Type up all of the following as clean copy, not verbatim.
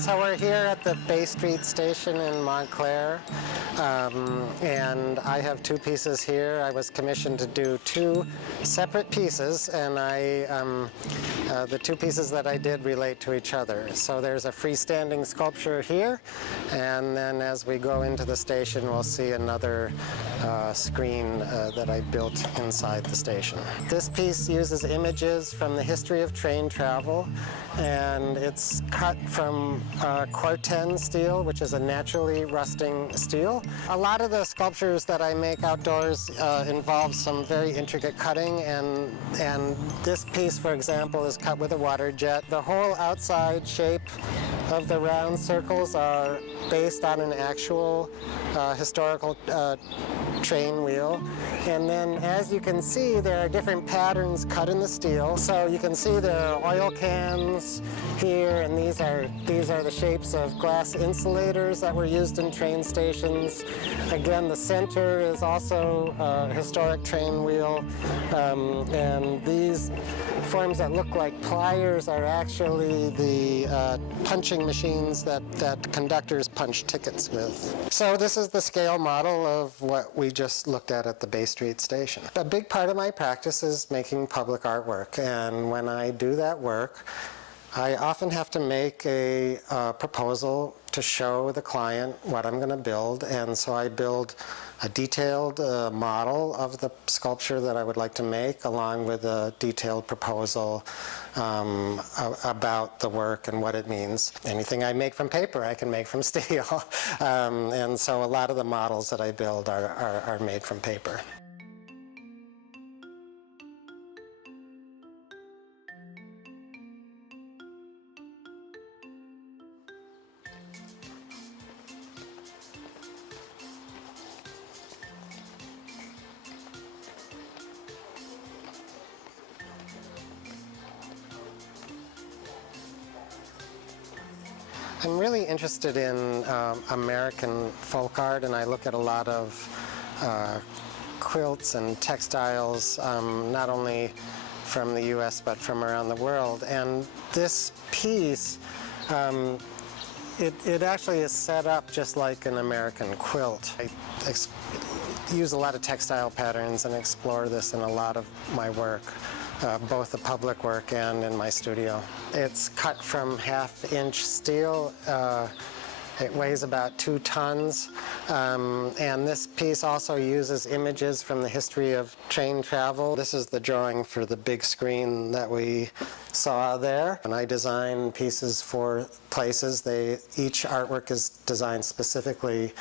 So we're here at the Bay Street station in Montclair, and I have two pieces here. I was commissioned to do two separate pieces, and the two pieces that I did relate to each other. So there's a freestanding sculpture here, and then as we go into the station, we'll see another screen that I built inside the station. This piece uses images from the history of train travel, and it's cut from Corten steel, which is a naturally rusting steel. A lot of the sculptures that I make outdoors involve some very intricate cutting, and this piece, for example, is cut with a water jet. The whole outside shape of the round circles are based on an actual historical train wheel. And then, as you can see, there are different patterns cut in the steel. So you can see there are oil cans here, and these are the shapes of glass insulators that were used in train stations. Again, the center is also a historic train wheel, and these forms that look like pliers are actually the punching machines that conductors punch tickets with. So this is the scale model of what we just looked at the Bay Street station. A big part of my practice is making public artwork, and when I do that work, I often have to make a proposal to show the client what I'm going to build, and so I build a detailed model of the sculpture that I would like to make, along with a detailed proposal about the work and what it means. Anything I make from paper, I can make from steel. And so a lot of the models that I build are made from paper. I'm really interested in American folk art, and I look at a lot of quilts and textiles, not only from the US but from around the world. And this piece, it actually is set up just like an American quilt. I use a lot of textile patterns and explore this in a lot of my work. Both the public work and in my studio. It's cut from half-inch steel. It weighs about 2 tons. And this piece also uses images from the history of train travel. This is the drawing for the big screen that we saw there. And I design pieces for places. Each artwork is designed specifically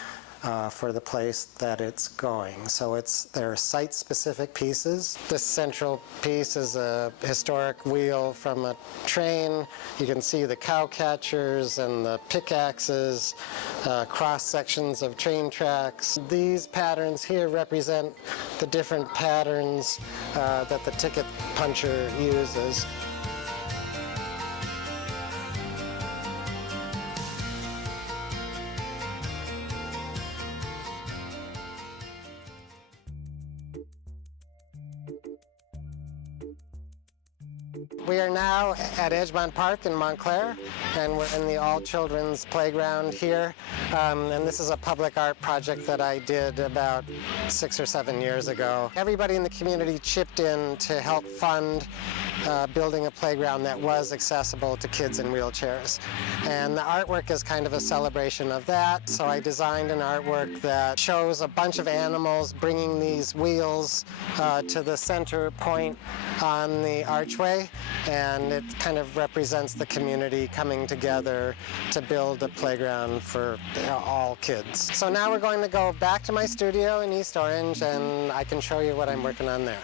for the place that it's going. So they're site-specific pieces. This central piece is a historic wheel from a train. You can see the cow catchers and the pickaxes, cross-sections of train tracks. These patterns here represent the different patterns that the ticket puncher uses. We are now at Edgemont Park in Montclair, and we're in the all-children's playground here. And this is a public art project that I did about 6 or 7 years ago. Everybody in the community chipped in to help fund building a playground that was accessible to kids in wheelchairs. And the artwork is kind of a celebration of that. So I designed an artwork that shows a bunch of animals bringing these wheels to the center point on the archway. And it kind of represents the community coming together to build a playground for all kids. So now we're going to go back to my studio in East Orange, and I can show you what I'm working on there.